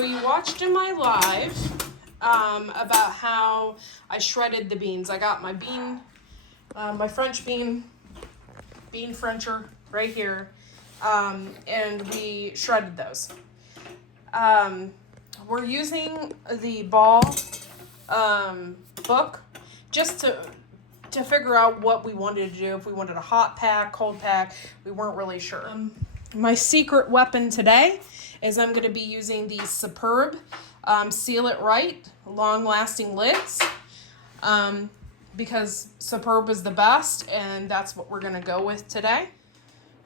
So you watched in my live about how I shredded the beans. I got my my French bean Frencher right here, and we shredded those. We're using the ball book just to figure out what we wanted to do. If we wanted a hot pack, cold pack, we weren't really sure. My secret weapon today is I'm going to be using these Superb Seal It Right long-lasting lids, because Superb is the best, and that's what we're going to go with today.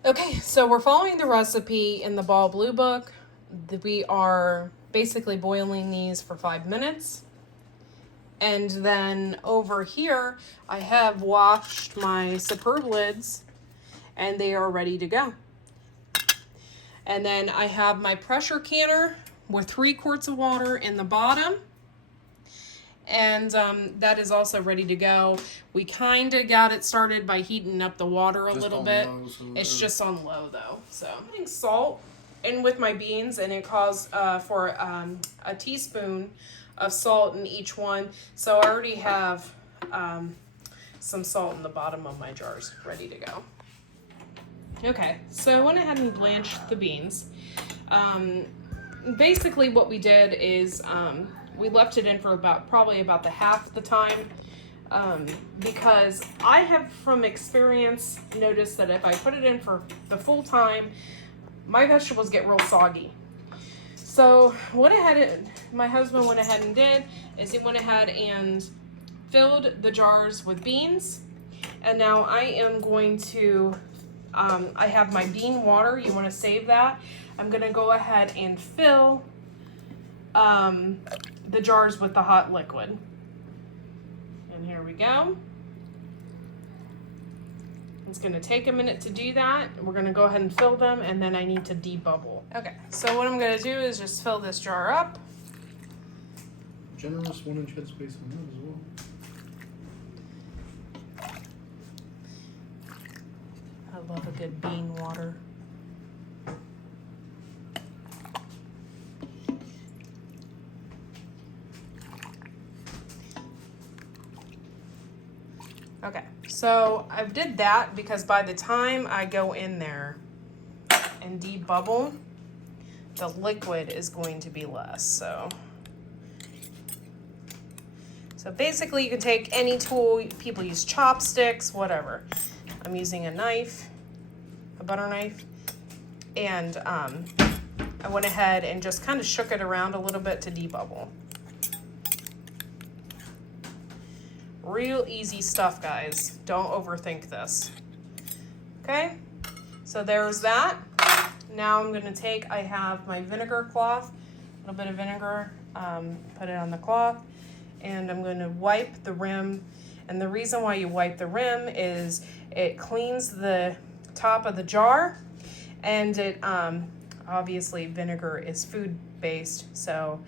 Okay, so we're following the recipe in the Ball Blue book. We are basically boiling these for 5 minutes. And then over here, I have washed my Superb lids, and they are ready to go. And then I have my pressure canner with 3 quarts of water in the bottom. And that is also ready to go. We kind of got it started by heating up the water a little bit. Low, so it's just on low though. So I'm putting salt in with my beans, and it calls for a teaspoon of salt in each one. So I already have some salt in the bottom of my jars ready to go. Okay, so I went ahead and blanched the beans. Basically what we did is we left it in for probably about the half the time, because I have from experience noticed that if I put it in for the full time, my vegetables get real soggy. So my husband went ahead and did is he went ahead and filled the jars with beans, and now I am going to I have my bean water. You want to save that. I'm going to go ahead and fill the jars with the hot liquid. And here we go. It's going to take a minute to do that. We're going to go ahead and fill them, and then I need to debubble. Okay, so what I'm going to do is just fill this jar up. Generous 1-inch headspace on that as well. I love a good bean water. Okay, so I did that because by the time I go in there and debubble, the liquid is going to be less. So basically you can take any tool. People use chopsticks, whatever. I'm using a knife, a butter knife, and I went ahead and just kind of shook it around a little bit to debubble. Real easy stuff, guys. Don't overthink this. Okay, so there's that. Now I'm going to I have my vinegar cloth, a little bit of vinegar, put it on the cloth, and I'm going to wipe the rim. And the reason why you wipe the rim is it cleans the top of the jar, and it obviously vinegar is food based, so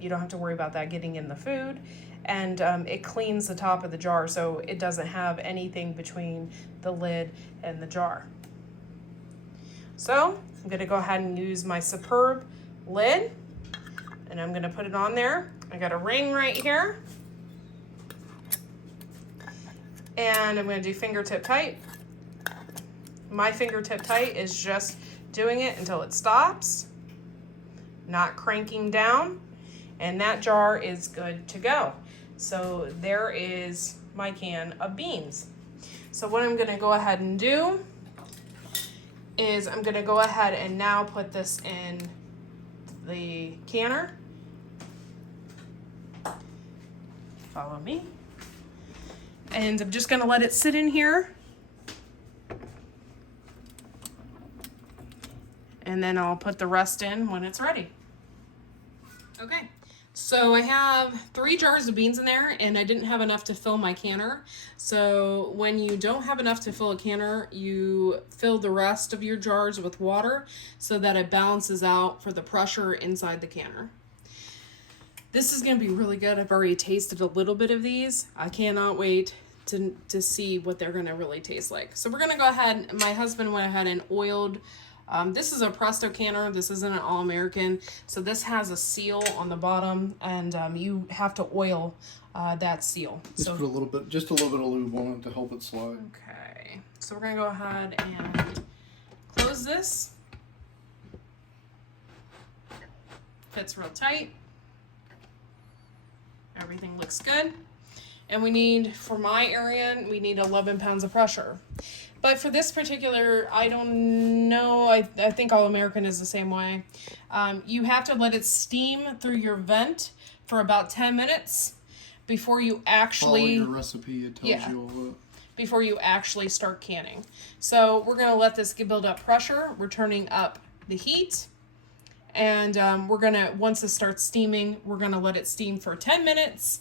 you don't have to worry about that getting in the food. And it cleans the top of the jar so it doesn't have anything between the lid and the jar. So I'm going to go ahead and use my Superb lid, and I'm going to put it on there. I got a ring right here, and I'm going to do fingertip tight. My fingertip tight is just doing it until it stops, not cranking down, and that jar is good to go. So there is my can of beans. So what I'm going to go ahead and do is I'm going to go ahead and now put this in the canner. Follow me. And I'm just going to let it sit in here. And then I'll put the rest in when it's ready. Okay. So I have 3 jars of beans in there, and I didn't have enough to fill my canner. So when you don't have enough to fill a canner, you fill the rest of your jars with water so that it balances out for the pressure inside the canner. This is going to be really good. I've already tasted a little bit of these. I cannot wait to see what they're going to really taste like. So we're going to go ahead. My husband went ahead and oiled This is a Presto canner. This isn't an All-American. So this has a seal on the bottom, and you have to oil that seal. Just So put just a little bit of lube on it to help it slide. okay, so we're gonna go ahead and close this. Fits real tight. Everything looks good. And we need, for my area, we need 11 pounds of pressure. But for this particular, I don't know, I think All-American is the same way. You have to let it steam through your vent for about 10 minutes before you actually... Follow your recipe, it tells you all that. Before you actually start canning. So we're going to let this build up pressure. We're turning up the heat. And we're going to, once it starts steaming, we're going to let it steam for 10 minutes.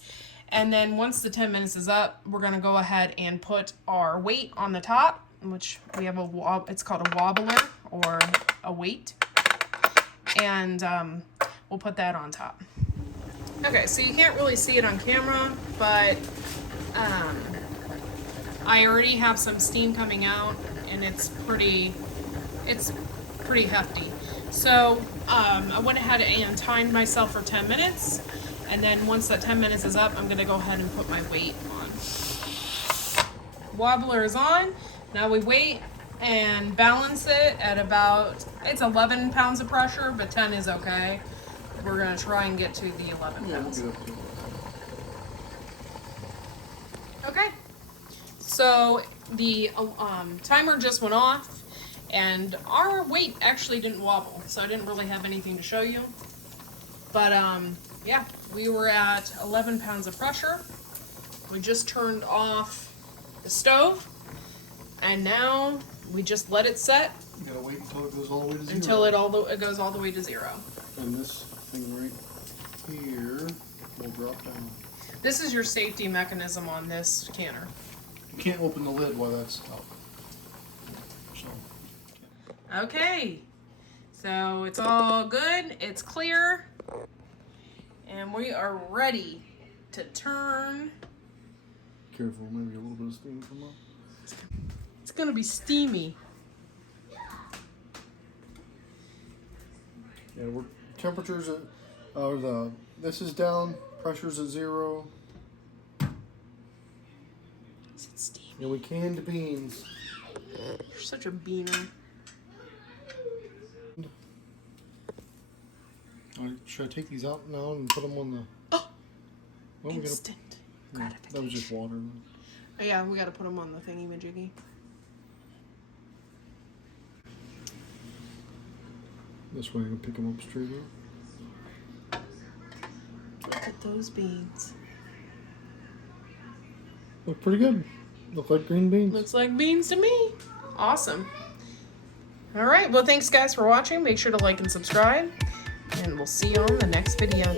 And then once the 10 minutes is up, we're going to go ahead and put our weight on the top, which we have it's called a wobbler or a weight. And we'll put that on top. Okay, so you can't really see it on camera, but I already have some steam coming out, and it's pretty hefty. So I went ahead and timed myself for 10 minutes, and then once that 10 minutes is up, I'm gonna go ahead and put my weight on. Wobbler is on. Now we wait and balance it at about, it's 11 pounds of pressure, but 10 is okay. We're gonna try and get to the 11 pounds. We'll get up to it. Okay, so the timer just went off, and our weight actually didn't wobble, so I didn't really have anything to show you. But yeah, we were at 11 pounds of pressure. We just turned off the stove, and now we just let it set You gotta wait until it goes all the way to zero. until it goes all the way to 0. And this thing right here will drop down. This is your safety mechanism on this canner. You can't open the lid while that's up. So, Okay, so it's all good, it's clear, and we are ready to turn. careful, maybe a little bit of steam come up. It's gonna be steamy. Yeah, we're temperatures at, this is down, pressure's at 0. Is it steamy? And we canned beans. You're such a beaner. Should I take these out now and put them on the... Oh! Well, Instant gratification. that was just water. Oh, yeah, we gotta put them on the thingy-majiggy. This way I can pick them up straight up. Look at those beans. Look pretty good. Look like green beans. Looks like beans to me. Awesome. All right, well, thanks guys for watching. Make sure to like and subscribe, and we'll see you on the next video.